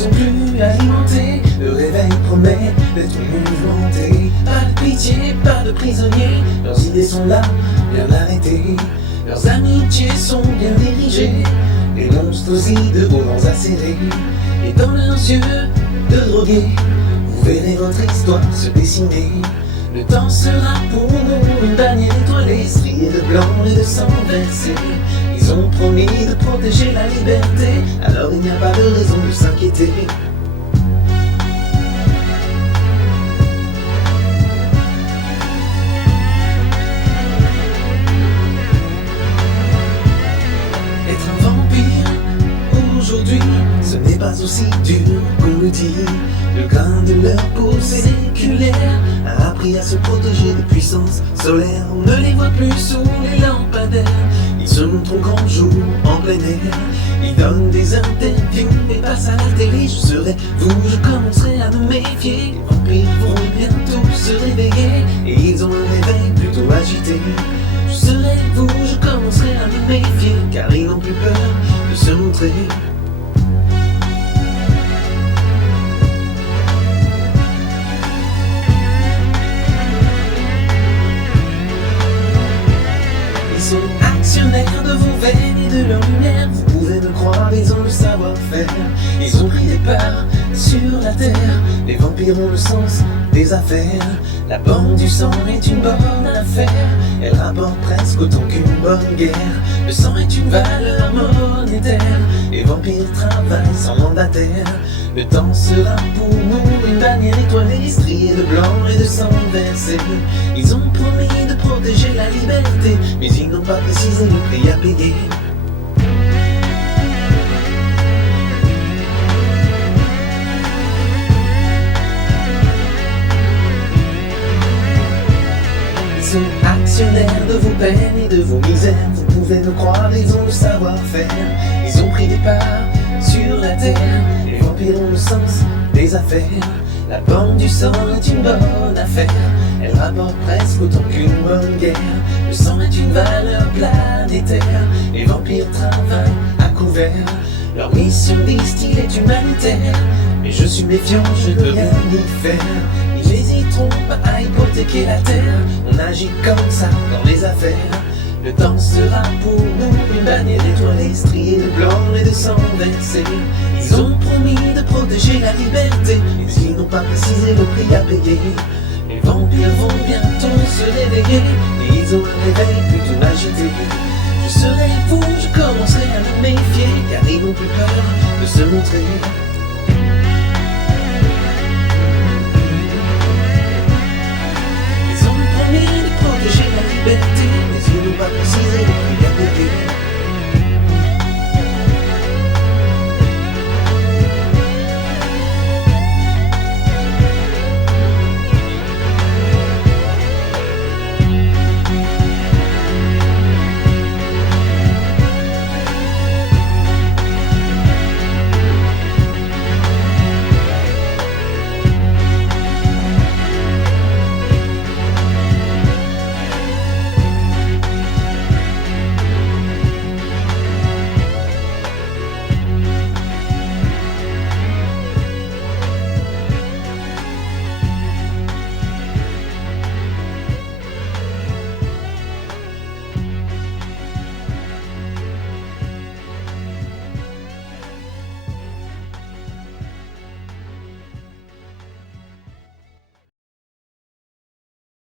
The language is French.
sont plus alimentés. Le réveil promet d'être mouvementé. Pas de pitié, pas de prisonniers. Leurs idées sont là, bien arrêtées. Leurs amitiés sont bien dirigées. Les monstres aussi de hauts vents acérés. Et dans leurs yeux de drogués, vous verrez votre histoire se dessiner. Le temps sera pour nous une bannière étoilée, striée de blanc et de sang versé. Ils ont promis de protéger la liberté, alors il n'y a pas de raison de s'inquiéter. Être un vampire aujourd'hui, ce n'est pas aussi dur qu'on le dit. Le grain de leur peau séculaire a appris à se protéger des puissances solaires. On ne les voit plus sous les lampadaires. Ils se montrent au grand jour, en plein air. Ils donnent des interviews et passent à la télé. Je serai vous, je commencerai à me méfier. Les vampires vont bientôt se réveiller et ils ont un réveil plutôt agité. Je serai vous, je commencerai à me méfier, car ils n'ont plus peur de se montrer. Ils sont actionnaires de vos veines et de leur lumière. Vous pouvez me croire, ils ont le savoir-faire. Ils ont pris des parts sur la terre. Les vampires ont le sens des affaires. La banque du sang est une bonne affaire. Elle rapporte presque autant qu'une bonne guerre. Le sang est une valeur monétaire. Les vampires travaillent sans mandataire. Le temps sera pour nous une bannière étoilée, striée de blanc et de sang versé. Ils ont promis de protéger la liberté, mais ils n'ont pas précisé le prix à payer. Ils sont actionnaires de vos peines et de vos misères. Vous pouvez me croire, ils ont le savoir-faire. Ils ont pris des parts sur la terre. Les vampires ont le sens des affaires. La banque du sang est une bonne affaire. Elle rapporte presque autant qu'une bonne guerre. Le sang est une valeur planétaire. Les vampires travaillent à couvert. Leur mission, disent-ils, est humanitaire. Mais je suis méfiant, je ne peux rien y faire. Ils n'hésiteront pas à hypothéquer la terre. On agit comme ça dans les affaires. Le temps sera pour nous une bannière étoilée, striée de blanc et de sang versé. Ils ont promis de protéger la liberté, mais ils n'ont pas précisé le prix à payer. Les vampires vont bientôt se réveiller, et ils ont un réveil plutôt agité. Je serai fou, je commencerai à me méfier, car ils n'ont plus peur de se montrer.